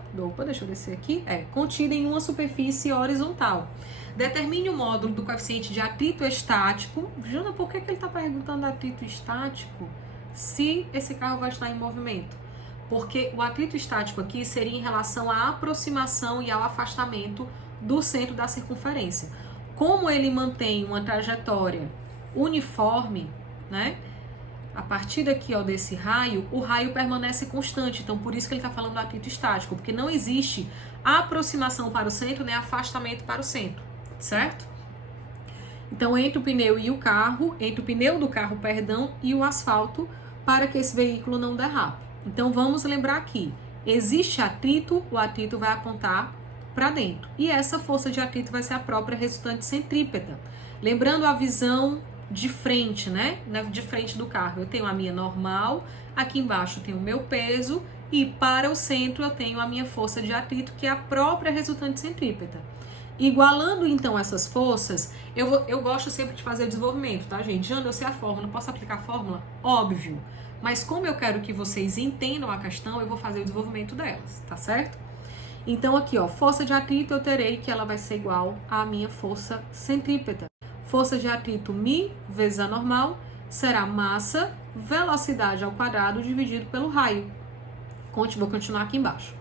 em uma superfície horizontal. Determine o módulo do coeficiente de atrito estático. Jana, por que ele está perguntando atrito estático se esse carro vai estar em movimento? Porque o atrito estático aqui seria em relação à aproximação e ao afastamento do centro da circunferência. Como ele mantém uma trajetória uniforme, né? A partir daqui, ó, desse raio, o raio permanece constante. Então, por isso que ele está falando do atrito estático, porque não existe aproximação para o centro, nem afastamento para o centro, certo? Então, entre o pneu e o carro, entre o pneu do carro, perdão, e o asfalto, para que esse veículo não derrape. Então, vamos lembrar aqui, existe atrito, o atrito vai apontar para dentro. E essa força de atrito vai ser a própria resultante centrípeta. Lembrando a visão de frente, né? De frente do carro. Eu tenho a minha normal, aqui embaixo eu tenho o meu peso e para o centro eu tenho a minha força de atrito, que é a própria resultante centrípeta. Igualando então essas forças, eu gosto sempre de fazer desenvolvimento, tá, gente? Jana, eu sei a fórmula, posso aplicar a fórmula? Óbvio. Mas como eu quero que vocês entendam a questão, eu vou fazer o desenvolvimento delas, tá certo? Então aqui, ó, força de atrito eu terei que ela vai ser igual à minha força centrípeta. Força de atrito μ vezes a normal será massa, velocidade ao quadrado dividido pelo raio. Vou continuar aqui embaixo.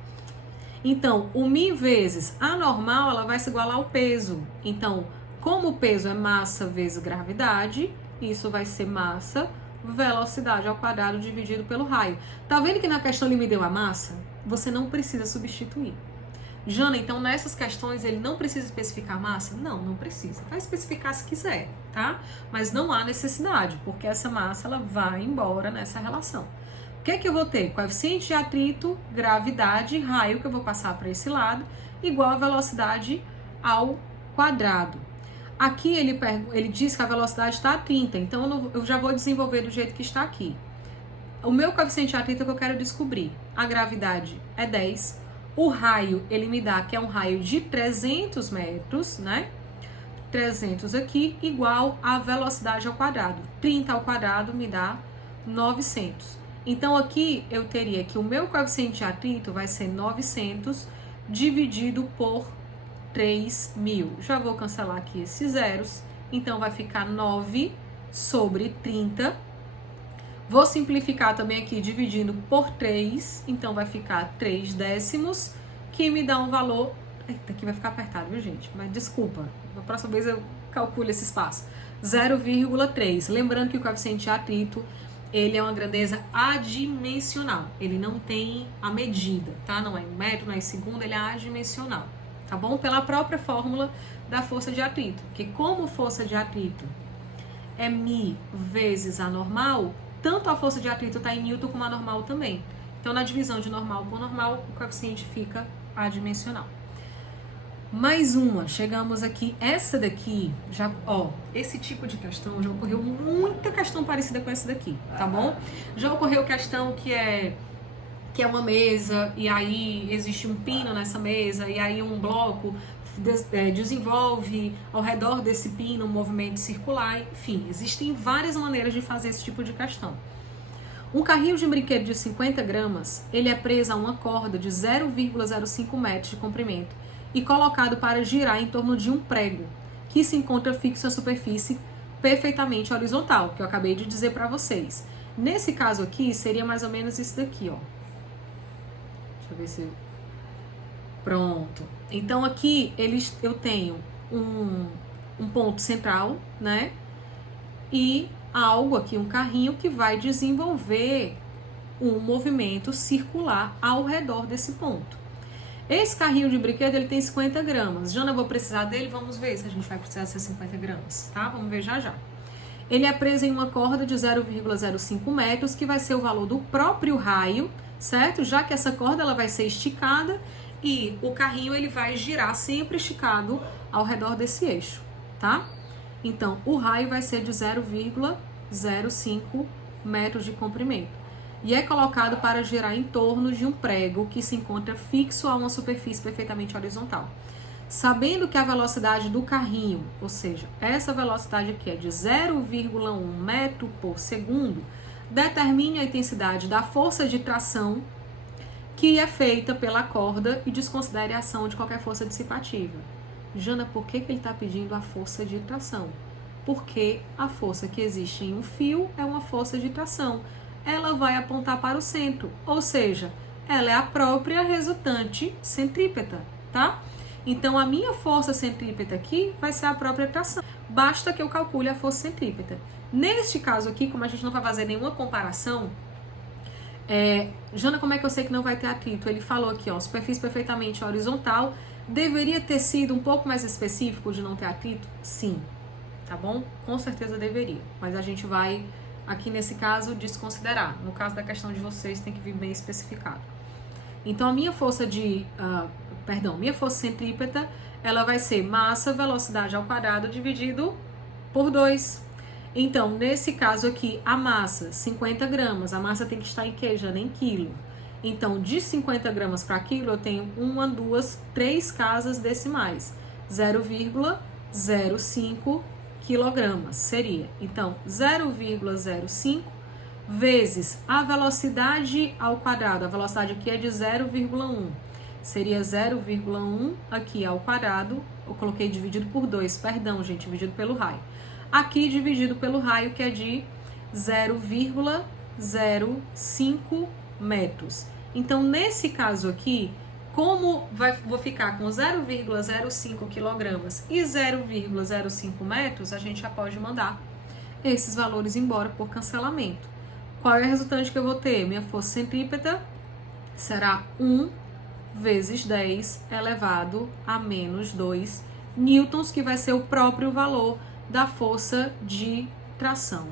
Então, o μ vezes a normal, ela vai se igualar ao peso. Então, como o peso é massa vezes gravidade, isso vai ser massa, velocidade ao quadrado dividido pelo raio. Tá vendo que na questão ele me deu a massa? Você não precisa substituir. Jana, então nessas questões ele não precisa especificar massa? Não, não precisa. Vai especificar se quiser, tá? Mas não há necessidade, porque essa massa ela vai embora nessa relação. O que é que eu vou ter? Coeficiente de atrito, gravidade, raio que eu vou passar para esse lado, igual a velocidade ao quadrado. Aqui ele diz que a velocidade está a 30, então eu já vou desenvolver do jeito que está aqui. O meu coeficiente de atrito é o que eu quero descobrir. A gravidade é 10. O raio, ele me dá que é um raio de 300 metros, né? 300 aqui, igual a velocidade ao quadrado. 30 ao quadrado me dá 900. Então, aqui eu teria que o meu coeficiente de atrito vai ser 900 dividido por 3.000. Já vou cancelar aqui esses zeros. Então, vai ficar 9 sobre 30. Vou simplificar também aqui dividindo por 3. Então, vai ficar 3 décimos, que me dá um valor... Eita, aqui vai ficar apertado, viu, gente? Mas desculpa. Na próxima vez eu calculo esse espaço. 0,3. Lembrando que o coeficiente de atrito, ele é uma grandeza adimensional. Ele não tem a medida, tá? Não é em metro, não é em segundo, ele é adimensional. Tá bom? Pela própria fórmula da força de atrito. Porque como força de atrito é μ vezes a normal, tanto a força de atrito está em Newton como a normal também. Então, na divisão de normal por normal, o coeficiente fica adimensional. Mais uma, chegamos aqui, essa daqui, já, ó, esse tipo de questão, já ocorreu muita questão parecida com essa daqui, tá bom? Já ocorreu questão que é uma mesa, e aí existe um pino nessa mesa, e aí um bloco desenvolve ao redor desse pino um movimento circular, enfim, existem várias maneiras de fazer esse tipo de questão. Um carrinho de brinquedo de 50 gramas, ele é preso a uma corda de 0,05 metros de comprimento e colocado para girar em torno de um prego, que se encontra fixo à superfície perfeitamente horizontal, que eu acabei de dizer para vocês. Nesse caso aqui, seria mais ou menos isso daqui, ó. Deixa eu ver se... Pronto. Então aqui eu tenho um ponto central, né? E algo aqui, um carrinho que vai desenvolver um movimento circular ao redor desse ponto. Esse carrinho de brinquedo, ele tem 50 gramas. Jana, eu vou precisar dele? Vamos ver se a gente vai precisar ser 50 gramas, tá? Vamos ver já já. Ele é preso em uma corda de 0,05 metros, que vai ser o valor do próprio raio, certo? Já que essa corda ela vai ser esticada e o carrinho ele vai girar sempre esticado ao redor desse eixo, tá? Então, o raio vai ser de 0,05 metros de comprimento e é colocado para girar em torno de um prego que se encontra fixo a uma superfície perfeitamente horizontal. Sabendo que a velocidade do carrinho, ou seja, essa velocidade aqui é de 0,1 metro por segundo, determine a intensidade da força de tração que é feita pela corda e desconsidere a ação de qualquer força dissipativa. Jana, por que ele está pedindo a força de tração? Porque a força que existe em um fio é uma força de tração. Ela vai apontar para o centro, ou seja, ela é a própria resultante centrípeta, tá? Então, a minha força centrípeta aqui vai ser a própria tração. Basta que eu calcule a força centrípeta. Neste caso aqui, como a gente não vai fazer nenhuma comparação, Jana, como é que eu sei que não vai ter atrito? Ele falou aqui, ó, superfície perfeitamente horizontal. Deveria ter sido um pouco mais específico de não ter atrito? Sim, tá bom? Com certeza deveria. Mas a gente vai, aqui nesse caso, desconsiderar. No caso da questão de vocês, tem que vir bem especificado. Então, a minha força minha força centrípeta, ela vai ser massa, velocidade ao quadrado, dividido por 2. Então, nesse caso aqui, a massa, 50 gramas. A massa tem que estar em quê, Jana? Em quilo. Então, de 50 gramas para quilo, eu tenho 1, 2, 3 casas decimais. 0,05 quilogramas seria. Então, 0,05 vezes a velocidade ao quadrado. A velocidade aqui é de 0,1. Seria 0,1 aqui ao quadrado. Eu coloquei dividido por 2, perdão, gente, dividido pelo raio. Aqui dividido pelo raio, que é de 0,05 metros. Então, nesse caso aqui, vou ficar com 0,05 quilogramas e 0,05 metros, a gente já pode mandar esses valores embora por cancelamento. Qual é a resultante que eu vou ter? Minha força centrípeta será 1 vezes 10 elevado a menos 2 newtons, que vai ser o próprio valor da força de tração.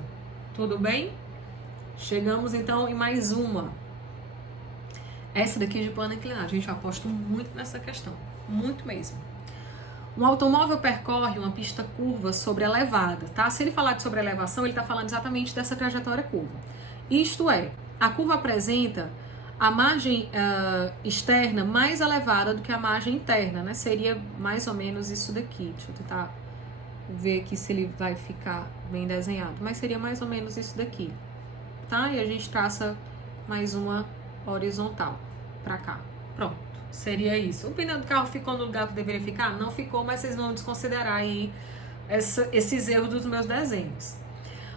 Tudo bem? Chegamos então em mais uma. Essa daqui é de plano inclinado. Gente, eu aposto muito nessa questão. Muito mesmo. Um automóvel percorre uma pista curva sobre elevada, tá? Se ele falar de sobre elevação, ele está falando exatamente dessa trajetória curva. Isto é, a curva apresenta a margem externa mais elevada do que a margem interna, né? Seria mais ou menos isso daqui. Deixa eu tentar ver aqui se ele vai ficar bem desenhado. Mas seria mais ou menos isso daqui, tá? E a gente traça mais uma horizontal pra cá. Pronto, seria isso. O pneu do carro ficou no lugar que deveria ficar? Não ficou, mas vocês vão desconsiderar aí esses erros dos meus desenhos.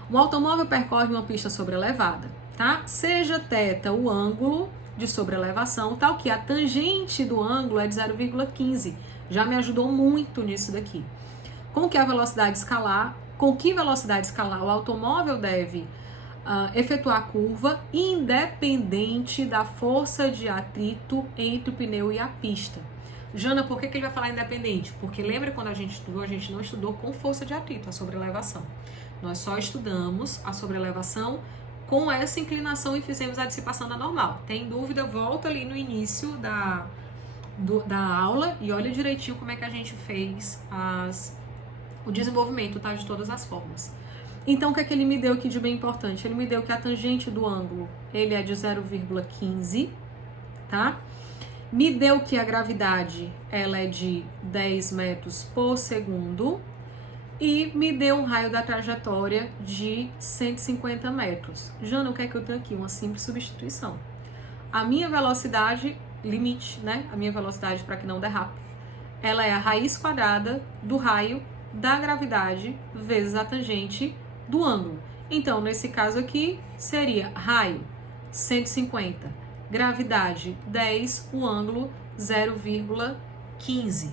Um automóvel percorre uma pista sobrelevada, tá? Seja θ o ângulo de sobrelevação, tal que a tangente do ângulo é de 0,15. Já me ajudou muito nisso daqui. Com que velocidade escalar o automóvel deve efetuar a curva independente da força de atrito entre o pneu e a pista. Jana, por que ele vai falar independente? Porque lembra quando a gente não estudou com força de atrito, a sobrelevação. Nós só estudamos a sobrelevação com essa inclinação e fizemos a dissipação da normal. Tem dúvida? Volta ali no início da aula e olha direitinho como é que a gente fez o desenvolvimento, tá, de todas as formas. Então, o que é que ele me deu aqui de bem importante? Ele me deu que a tangente do ângulo, ele é de 0,15, tá? Me deu que a gravidade, ela é de 10 metros por segundo e me deu um raio da trajetória de 150 metros. Jana, o que é que eu tenho aqui? Uma simples substituição. A minha velocidade, limite, né? A minha velocidade para que não derrape, ela é a raiz quadrada do raio da gravidade vezes a tangente do ângulo. Então, nesse caso aqui, seria raio 150, gravidade 10, o ângulo 0,15.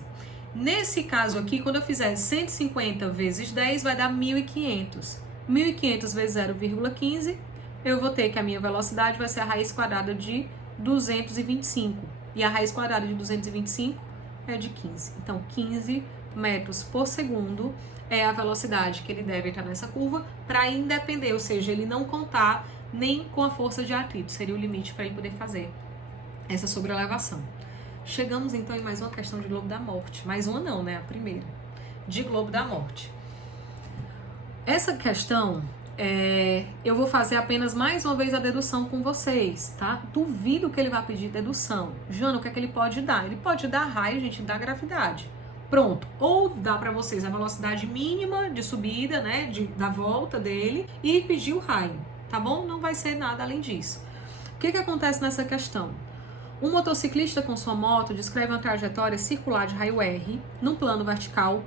Nesse caso aqui, quando eu fizer 150 vezes 10, vai dar 1.500. 1.500 vezes 0,15, eu vou ter que a minha velocidade vai ser a raiz quadrada de 225. E a raiz quadrada de 225 é de 15. Então, 15 metros por segundo é a velocidade que ele deve estar nessa curva para independer, ou seja, ele não contar nem com a força de atrito, seria o limite para ele poder fazer essa sobrelevação. Chegamos então em mais uma questão de globo da morte, mais uma não, né, a primeira, de globo da morte. Essa questão, eu vou fazer apenas mais uma vez a dedução com vocês, tá? Duvido que ele vá pedir dedução. Jana, o que é que ele pode dar? Ele pode dar raio, gente, da gravidade. Pronto, ou dá para vocês a velocidade mínima de subida, né, da volta dele e pedir o raio, tá bom? Não vai ser nada além disso. O que acontece nessa questão? Um motociclista com sua moto descreve uma trajetória circular de raio R num plano vertical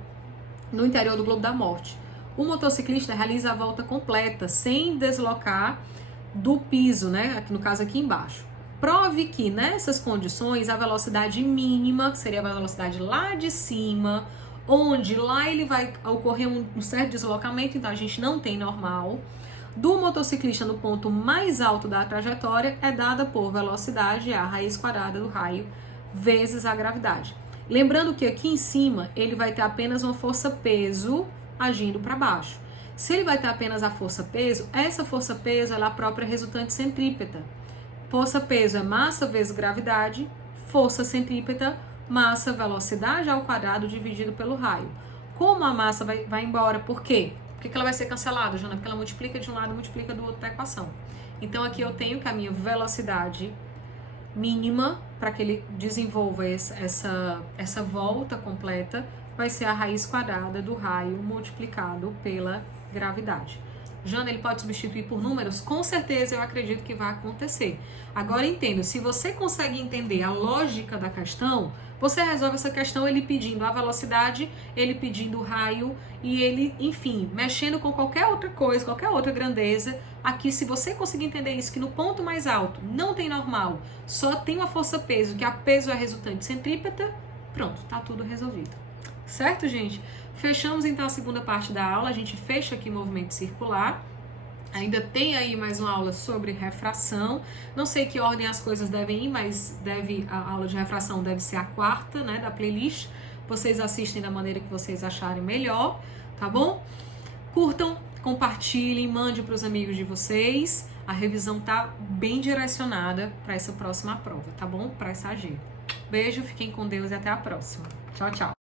no interior do globo da morte. O motociclista realiza a volta completa sem deslocar do piso, né, aqui, no caso aqui embaixo. Prove que nessas condições a velocidade mínima, que seria a velocidade lá de cima, onde lá ele vai ocorrer um certo deslocamento, então a gente não tem normal, do motociclista no ponto mais alto da trajetória é dada por velocidade, a raiz quadrada do raio, vezes a gravidade. Lembrando que aqui em cima ele vai ter apenas uma força-peso agindo para baixo. Se ele vai ter apenas a força-peso, essa força-peso ela é a própria resultante centrípeta. Força-peso é massa vezes gravidade, força centrípeta, massa, velocidade ao quadrado dividido pelo raio. Como a massa vai embora, por quê? Por que ela vai ser cancelada, Jana? Porque ela multiplica de um lado e multiplica do outro da equação. Então, aqui eu tenho que a minha velocidade mínima, para que ele desenvolva essa volta completa, vai ser a raiz quadrada do raio multiplicado pela gravidade. Jana, ele pode substituir por números? Com certeza, eu acredito que vai acontecer. Agora, entenda, se você consegue entender a lógica da questão, você resolve essa questão ele pedindo a velocidade, ele pedindo o raio e ele, enfim, mexendo com qualquer outra coisa, qualquer outra grandeza. Aqui, se você conseguir entender isso, que no ponto mais alto não tem normal, só tem uma força-peso, que a peso é a resultante centrípeta, pronto, tá tudo resolvido. Certo, gente? Fechamos então a segunda parte da aula, a gente fecha aqui o movimento circular Ainda tem aí mais uma aula sobre refração. Não sei que ordem as coisas devem ir, mas a aula de refração deve ser a quarta, né, da playlist. Vocês assistem da maneira que vocês acharem melhor, tá bom? Curtam, compartilhem, mande para os amigos de vocês. A revisão tá bem direcionada para essa próxima prova, tá bom? Para essa AG. Beijo, fiquem com Deus e até a próxima. Tchau, tchau.